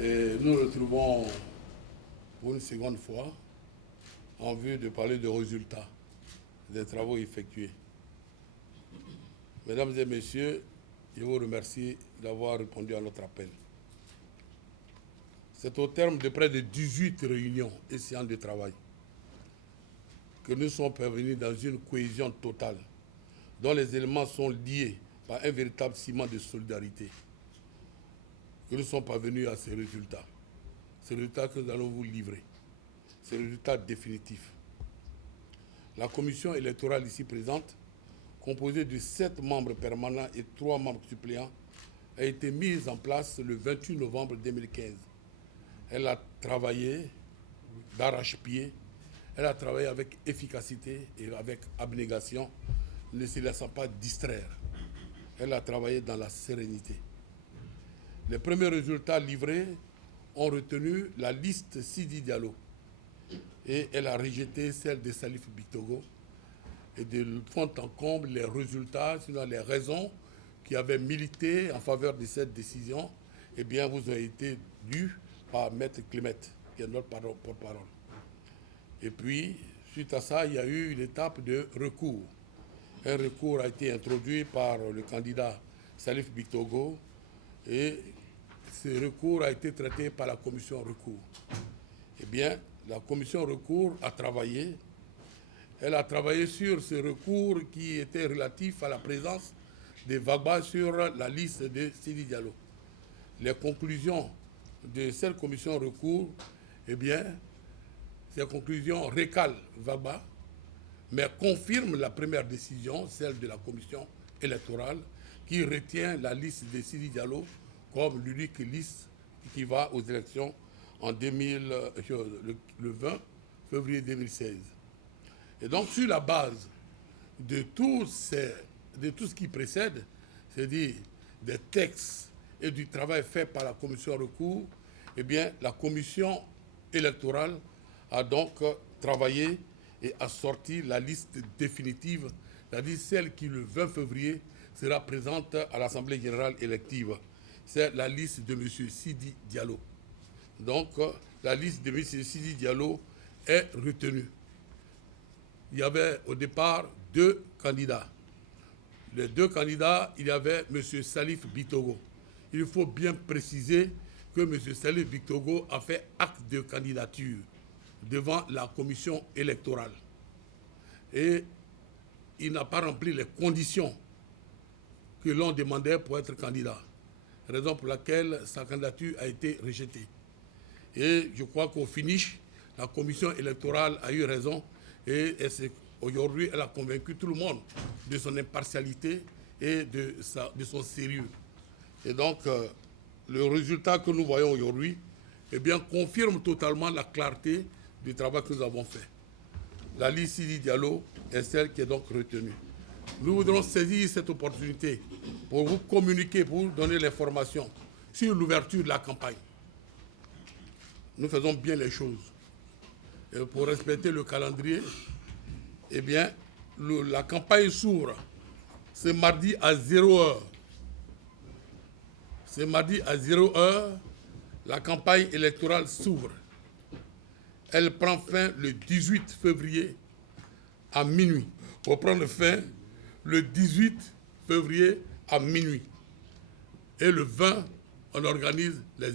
Et nous nous retrouvons pour une seconde fois en vue de parler de résultats des travaux effectués. Mesdames et messieurs, je vous remercie d'avoir répondu à notre appel. C'est au terme de près de 18 réunions et séances de travail que nous sommes parvenus dans une cohésion totale, dont les éléments sont liés par un véritable ciment de solidarité, que nous sommes parvenus à ces résultats que nous allons vous livrer, ces résultats définitifs. La commission électorale ici présente, composée de 7 membres permanents et 3 membres suppléants, a été mise en place le 28 novembre 2015. Elle a travaillé d'arrache-pied, elle a travaillé avec efficacité et avec abnégation, ne se laissant pas distraire. Elle a travaillé dans la sérénité. Les premiers résultats livrés ont retenu la liste Sidi Diallo et elle a rejeté celle de Salif Bictogo. Et de fond en comble, les résultats, sinon les raisons qui avaient milité en faveur de cette décision, eh bien, vous ont été dus par Maître Clémet, qui est notre porte-parole. Et puis, suite à ça, il y a eu une étape de recours. Un recours a été introduit par le candidat Salif Bictogo et ce recours a été traité par la commission recours. Eh bien, la commission recours a travaillé. Elle a travaillé sur ce recours qui était relatif à la présence de Vagba sur la liste de Sidi Diallo. Les conclusions de cette commission recours, eh bien, ces conclusions récalent Vagba, mais confirment la première décision, celle de la commission électorale, qui retient la liste de Sidi Diallo comme l'unique liste qui va aux élections en le 20 février 2016. Et donc, sur la base de tout ce qui précède, c'est-à-dire des textes et du travail fait par la commission recours, eh bien, la commission électorale a donc travaillé et a sorti la liste définitive, c'est-à-dire celle qui, le 20 février, sera présente à l'Assemblée générale élective. C'est la liste de M. Sidi Diallo. Donc, la liste de M. Sidi Diallo est retenue. Il y avait au départ 2 candidats. Les 2 candidats, il y avait M. Salif Bictogo. Il faut bien préciser que M. Salif Bictogo a fait acte de candidature devant la commission électorale. Et il n'a pas rempli les conditions que l'on demandait pour être candidat. Raison pour laquelle sa candidature a été rejetée. Et je crois qu'au finish, la commission électorale a eu raison et aujourd'hui, elle a convaincu tout le monde de son impartialité et de son sérieux. Et donc, le résultat que nous voyons aujourd'hui, eh bien, confirme totalement la clarté du travail que nous avons fait. La liste Sidi Diallo est celle qui est donc retenue. Nous voudrons saisir cette opportunité pour vous communiquer, pour vous donner l'information sur l'ouverture de la campagne. Nous faisons bien les choses. Et pour respecter le calendrier, eh bien, la campagne s'ouvre ce mardi à 0h. Ce mardi à 0h, la campagne électorale s'ouvre. Elle prend fin le 18 février à minuit. Pour prendre fin le 18 février à minuit. Et le 20, on organise les élections.